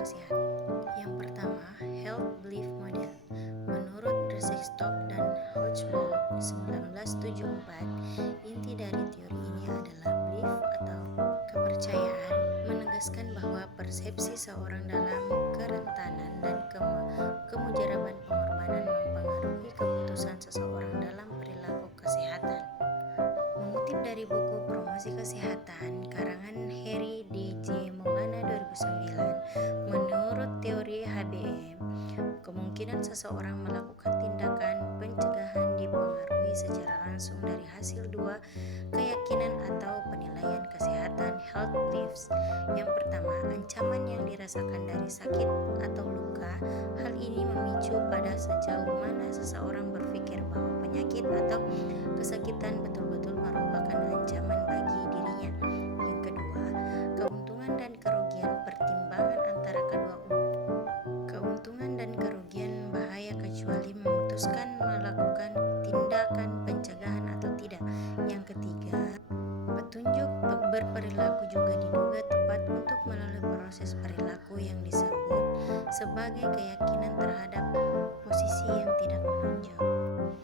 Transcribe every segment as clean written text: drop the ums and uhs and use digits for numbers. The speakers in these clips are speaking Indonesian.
kesehatan. Yang pertama, Health Belief Model. Menurut Resexstock dan Hodgebold 1974, inti dari teori ini adalah belief atau kepercayaan, menegaskan bahwa persepsi seorang dalam kerentanan dan kemujaraban pengorbanan mempengaruhi keputusan seseorang dalam perilaku kesehatan. Mengutip dari buku Promosi Kesehatan karangan Harry D. J. Maulana 2009, menurut teori HBM, kemungkinan seseorang melakukan tindakan pencegahan dipengaruhi secara langsung dari hasil dua keyakinan atau penilaian kesehatan health beliefs. Yang pertama, ancaman yang dirasakan dari sakit atau luka. Hal ini memicu pada sejauh mana seseorang berpikir bahwa penyakit atau kesakitan betul-betul merupakan ancaman bagi dirinya. Yang kedua, keuntungan dan kerugian, pertimbangan antara kedua keuntungan dan kerugian bahaya kecuali memutuskan melakukan tindakan pencegahan atau tidak. Yang ketiga, petunjuk berperilaku juga diduga tepat untuk melalui proses perilaku yang disebut sebagai keyakinan terhadap posisi yang tidak menonjol.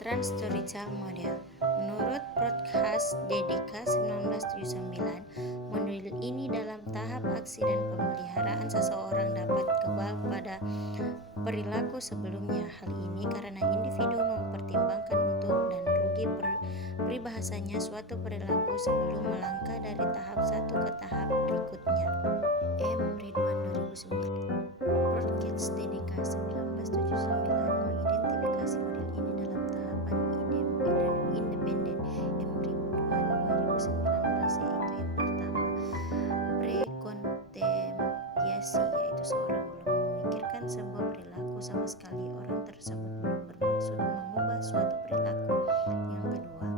Trans-Storytell Model. Menurut Broadcast DDK 1979, model ini dalam tahap aksi dan pemeliharaan seseorang dapat kebal pada perilaku sebelumnya. Hal ini karena individu mempertimbangkan untung dan rugi peribahasanya suatu perilaku sebelum melangkah dari tahap satu ke tahap berikutnya. M. Ridwan 2009. Broadcast DDK 1979 mengidentifikasi model ini dalam tahapan independen. M. Ridwan 2019, yaitu yang pertama, prekontemplasi, yaitu seorang belum memikirkan sebuah perilaku sama sekali. Orang tersebut belum bermaksud mengubah suatu perilaku. Yang kedua,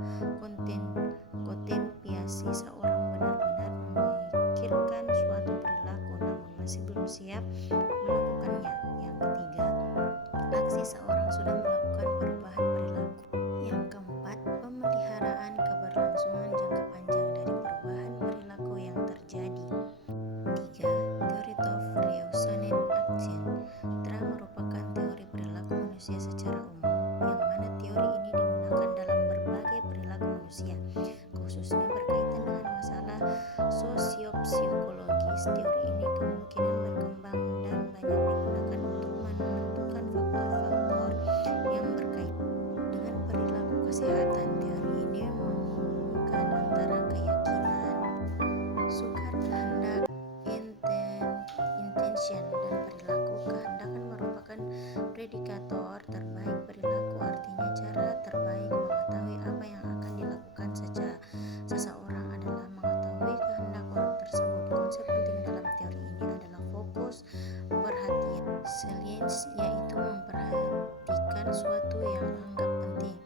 kontemplasi, seorang benar-benar memikirkan suatu perilaku namun masih belum siap melakukannya. Yang ketiga, aksi, seorang sudah melakukan perubahan perilaku. Yang keempat, pemeliharaan, keberlangsungan jangka panjang dari perubahan perilaku yang terjadi. 3. Theory of Resonant Action telah merupakan teori perilaku manusia secara umum, yang mana teori ini digunakan dalam berbagai perilaku manusia, khususnya berkaitan dengan masalah sosiopsikologis. Teori ini kemungkinan berkembang dan banyak digunakan untuk menentukan faktor-faktor yang berkaitan dengan perilaku kesehatan. Teori ini menghubungkan antara keyakinan, sukar, kehendak, intention, dan perilaku. Kehendakan merupakan predikator terbaik perilaku, artinya cara terbaik mengetahui apa yang akan dilakukan seseorang adalah mengetahui kehendak orang tersebut. Konsep penting dalam teori ini adalah fokus perhatian, salience, yaitu memperhatikan suatu yang anggap penting.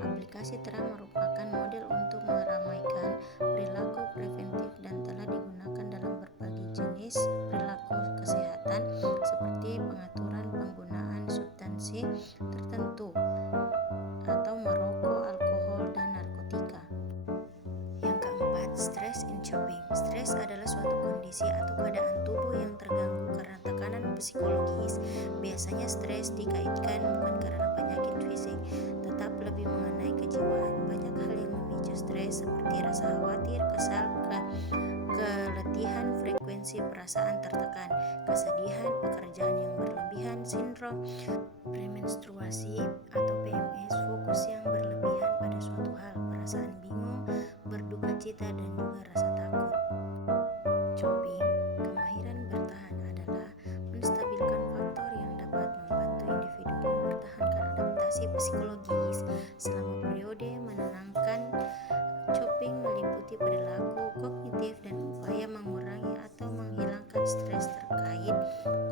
Aplikasi telah merupakan model untuk meramaikan perilaku preventif dan telah digunakan dalam berbagai jenis perilaku kesehatan seperti pengaturan penggunaan substansi tertentu atau merokok, alkohol, dan narkotika. Yang keempat, stress and coping. Stres adalah suatu kondisi atau keadaan tubuh yang terganggu karena tekanan psikologis. Biasanya stres dikaitkan bukan karena penyakit fisik, tetap lebih mengenai kejiwaan. Banyak hal yang memicu stres seperti rasa khawatir, kesal, keletihan, frekuensi perasaan tertekan, kesedihan, pekerjaan yang berlebihan, sindrom premenstruasi atau PMS, fokus yang berlebihan pada suatu hal, perasaan bingung, berduka cita, dan juga rasa takut. Coping, kemahiran bertahan, adalah menstabilkan faktor yang dapat membantu individu mempertahankan adaptasi psikologis selama periode menenangkan. Coping meliputi perilaku kognitif dan upaya mengurangi atau menghilangkan stres terkait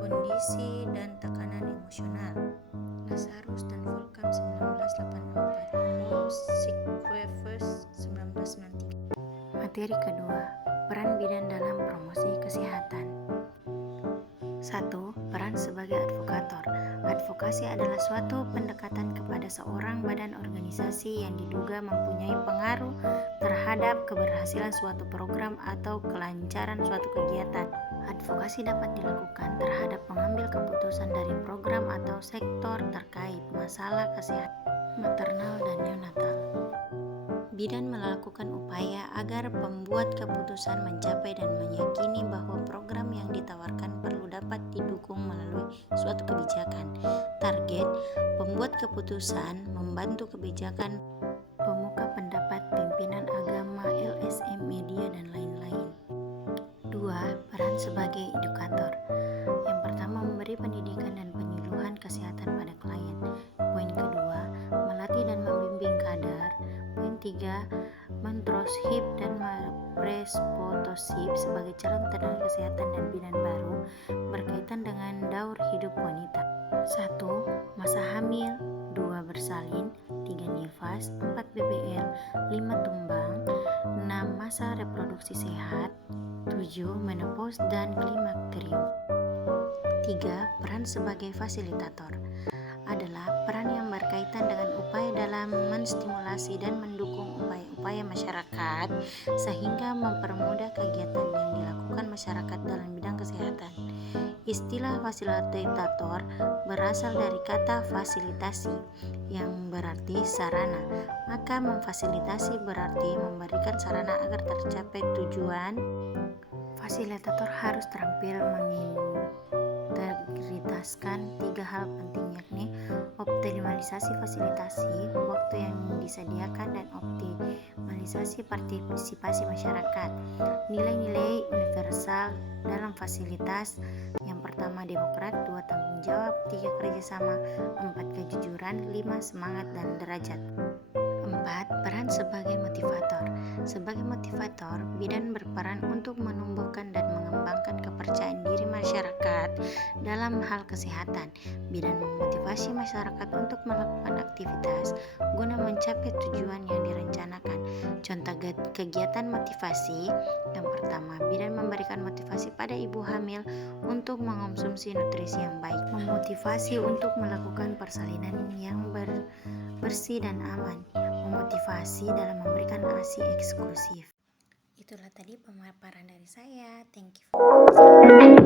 kondisi dan tekanan emosional. Lazarus dan Volcom 1984, Paul Siquevers 1993. Materi kedua, peran bidan dalam promosi kesehatan. 1. Peran sebagai advokator. Advokasi adalah suatu pendekatan kepada seorang badan organisasi yang diduga mempunyai pengaruh terhadap keberhasilan suatu program atau kelancaran suatu kegiatan. Advokasi dapat dilakukan terhadap pengambil keputusan dari program atau sektor terkait masalah kesehatan maternal dan neonatal. Bidan melakukan upaya agar pembuat keputusan mencapai dan meyakini bahwa program yang ditawarkan perlu dapat didukung melalui suatu kebijakan. Target pembuat keputusan membantu kebijakan pemuka pendapat, pimpinan agama, LSM, media, dan lain-lain. 2. Peran sebagai edukator. Yang pertama, memberi pendidikan dan penyuluhan kesehatan pada klien. Poin kedua, melatih dan membimbing kadar. Poin 3, mentorship dan prespotoship sebagai calon tenaga kesehatan dan bidan baru berkaitan dengan daur hidup wanita. 1. Masa hamil, 2. bersalin, 3. nifas, 4. BBL, 5. tumbang, 6. masa reproduksi sehat, 7. menopause dan klimakterium. 3. Peran sebagai fasilitator adalah peran yang berkaitan dengan upaya dalam menstimulasi dan mendukung upaya-upaya masyarakat sehingga mempermudah kegiatan yang dilakukan masyarakat dalam bidang kesehatan. Istilah fasilitator berasal dari kata fasilitasi yang berarti sarana, maka memfasilitasi berarti memberikan sarana agar tercapai tujuan. Fasilitator harus terampil mengintegritaskan 3 hal penting, yakni optimalisasi fasilitasi, waktu yang disediakan, dan optimalisasi partisipasi masyarakat. Nilai-nilai universal dalam fasilitas: yang pertama demokrat, 2 tanggung jawab, 3 kerjasama, 4 kejujuran, 5 semangat dan derajat. 4. Peran sebagai motivator. Sebagai motivator, bidan berperan untuk menumbuhkan dan mengembangkan kepercayaan diri masyarakat dalam hal kesehatan. Bidan memotivasi masyarakat untuk melakukan aktivitas guna mencapai tujuan yang direncanakan. Contoh kegiatan motivasi: yang pertama, bidan memberikan motivasi pada ibu hamil untuk mengonsumsi nutrisi yang baik, memotivasi untuk melakukan persalinan yang bersih dan aman, memotivasi dalam memberikan ASI eksklusif. Itulah tadi pemaparan dari saya. Thank you for watching.